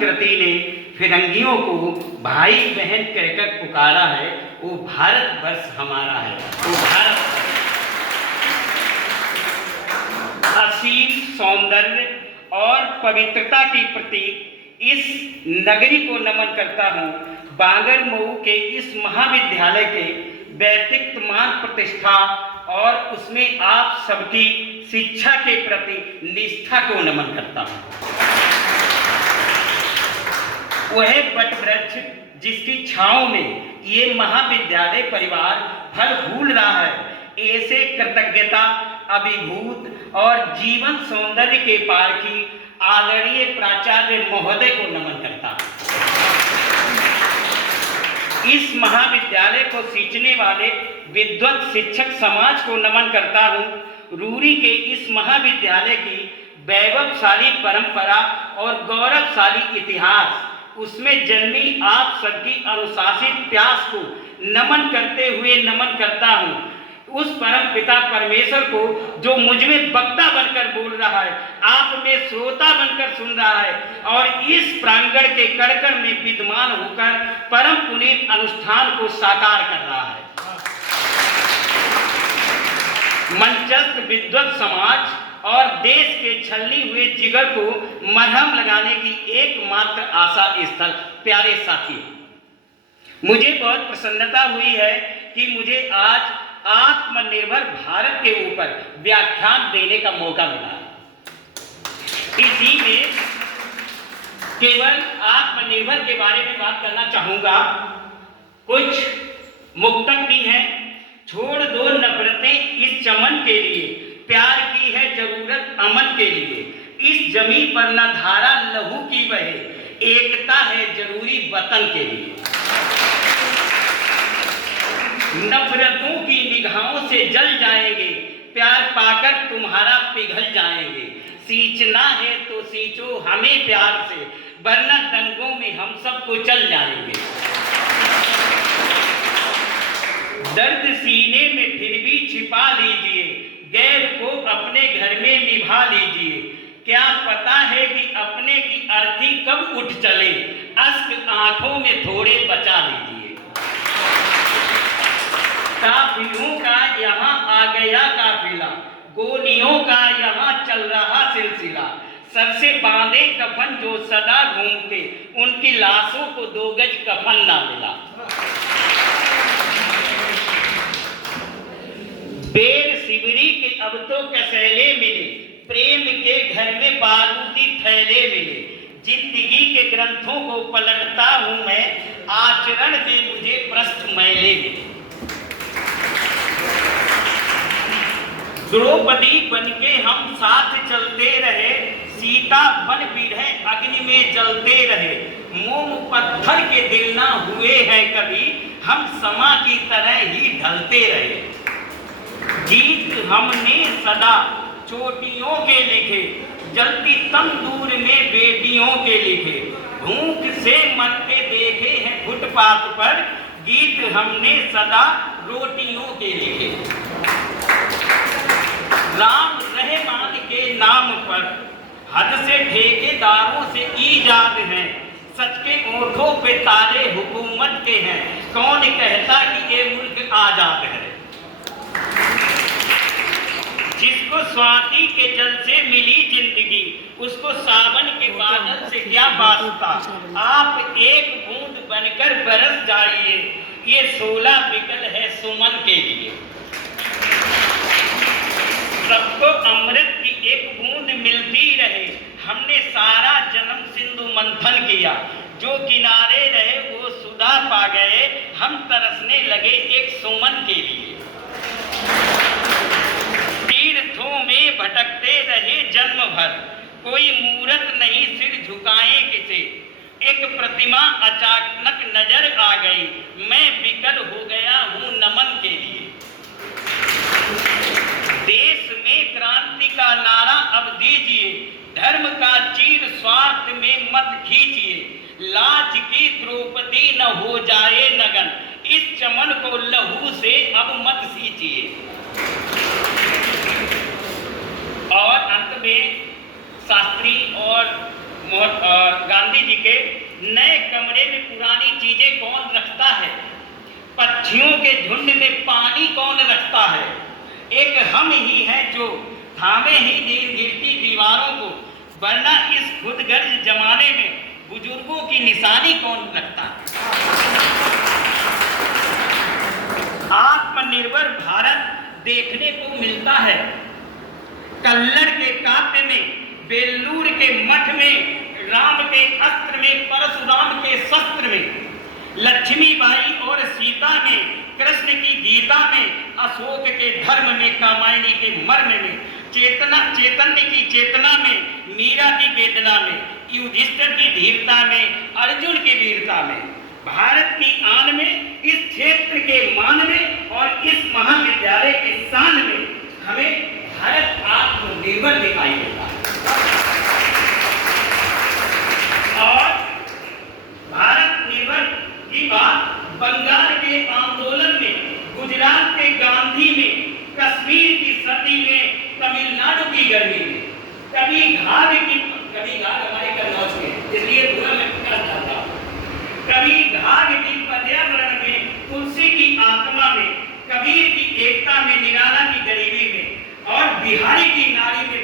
संस्कृति ने फिरंगियों को भाई बहन कहकर पुकारा है, वो भारतवर्ष हमारा है, वो भारत असीम सौंदर्य और पवित्रता की प्रतीक इस नगरी को नमन करता हूँ। बांगर मऊ के इस महाविद्यालय के व्यक्तित्व मान प्रतिष्ठा और उसमें आप सबकी शिक्षा के प्रति निष्ठा को नमन करता हूँ। वह वटवृक्ष जिसकी छांव में ये महाविद्यालय परिवार फल फूल रहा है, ऐसे कृतज्ञता अभिभूत और जीवन सौंदर्य के पारखी आदरणीय प्राचार्य महोदय को नमन करता हूँ। इस महाविद्यालय को सींचने वाले विद्वत शिक्षक समाज को नमन करता हूँ। रूरी के इस महाविद्यालय की वैभवशाली परंपरा और गौरवशाली इतिहास, उसमें जन्मी आप सबकी अनुशासित प्यास को नमन करते हुए नमन करता हूँ। उस परम पिता परमेश्वर को जो मुझ में वक्ता बनकर बोल रहा है, आप में श्रोता बनकर सुन रहा है और इस प्रांगण के कड़कड़ में विद्यमान होकर परम पुनीत अनुष्ठान को साकार कर रहा है। मंचस्थ विद्वत समाज और देश के छलनी हुए जिगर को मरहम लगाने की एकमात्र आशा स्थल प्यारे साथी, मुझे बहुत प्रसन्नता हुई है कि मुझे आज आत्मनिर्भर भारत के ऊपर व्याख्यान देने का मौका मिला। इसी में केवल आत्मनिर्भर के बारे में बात करना चाहूंगा। कुछ मुक्तक भी हैं। छोड़ दो नफरतें इस चमन के लिए, प्यार की है जरूरत अमन के लिए। इस जमी पर न धारा लहू की बहे, एकता है जरूरी वतन के लिए। नफरतों की निगाहों से जल जाएंगे, प्यार पाकर तुम्हारा पिघल जाएंगे। सींचना है तो सींचो हमें प्यार से, वरना दंगों में हम सबको चल जाएंगे। दर्द सीने में फिर भी छिपा लीजिए, गैर को अपने घर में निभा लीजिए। क्या पता है कि अपने की अर्थी कब उठ चले, अश्क आंखों में थोड़े बचा लीजिए। काफिलों का यहाँ आ गया काफिला, गोलियों का यहाँ चल रहा सिलसिला। सर से बांधे कफन जो सदा घूमते, उनकी लाशों को 2 गज कफन ना मिला। बेर शिवरी के अब तो कसैले मिले, प्रेम के घर में बारूदी थैले मिले। जिंदगी के ग्रंथों को पलटता हूँ मैं, आचरण में मुझे पृष्ठ मैले मिले। द्रौपदी बनके हम साथ चलते रहे, सीता बन विरह अग्नि में जलते रहे। मोम पत्थर के दिल ना हुए हैं कभी, हम समा की तरह ही ढलते रहे। गीत हमने सदा चोटियों के लिखे, जलती तंदूर में बेटियों के लिखे। भूख से मरते देखे हैं फुटपाथ पर, गीत हमने सदा रोटियों के लिखे। राम रहमान के नाम पर हद से ठेकेदारों से ईजाद हैं, सच के ओठों पे ताले हुकूमत के हैं। कौन कहता कि ये मुल्क आजाद है। जिसको स्वाति के जल से मिली जिंदगी, उसको सावन के बादल से क्या वास्ता। आप एक बूंद बनकर बरस जाइए, ये 16 बिकल है सुमन के लिए। सबको अमृत की एक बूंद मिलती रहे, हमने सारा जन्म सिंधु मंथन किया। जो किनारे रहे वो सुधा पा गए, हम तरसने लगे एक सुमन के लिए। तीर्थों में भटकते रहे जन्म भर, कोई मूरत नहीं सिर झुकाए किसे। एक प्रतिमा अचानक नजर आ गई, मैं विकल हो गया हूँ नमन के लिए। देश में क्रांति का नारा अब दीजिए, धर्म का चीर स्वार्थ में मत खींचिए। लाज की द्रौपदी न हो जाए नगन, इस चमन को लहू से अब मत सींचिए। और अंत में शास्त्री और गांधी जी के नए कमरे में पुरानी चीजें कौन रखता है, पक्षियों के झुंड में पानी कौन रखता है, एक हम ही हैं जो थामे ही गिरती दीवारों को, वरना इस खुदगर्ज जमाने में बुजुर्गों की निशानी कौन रखता है। आत्मनिर्भर भारत देखने को मिलता है कल्लड़ के काव्य में, बेलूर के मठ में, राम के अस्त्र में, परशुराम के शस्त्र में, लक्ष्मीबाई और सीता में, कृष्ण की गीता में, अशोक के धर्म में, कामायनी के मर्म में, चैतन्य की चेतना में, मीरा की वेदना में, युधिष्ठिर की धीरता में, अर्जुन की वीरता में, भारत की आन में, इस क्षेत्र के मान में और इस महाविद्यालय के शान में हमें भारत आत्मनिर्भर दिखाई देता है। और भारत निर्भर की बात बंगाल के आंदोलन में, गुजरात के गांधी में, कश्मीर की सर्दी में, तमिलनाडु की गर्मी में, कभी घाघ हमारे कन्नौज में, इसलिए पूरा मैं कर जाता हूँ, कभी घाघ की पर्यावरण में, तुलसी की आत्मा में, कबीर की एकता में, निराला की गरीबी में और बिहारी की नारी में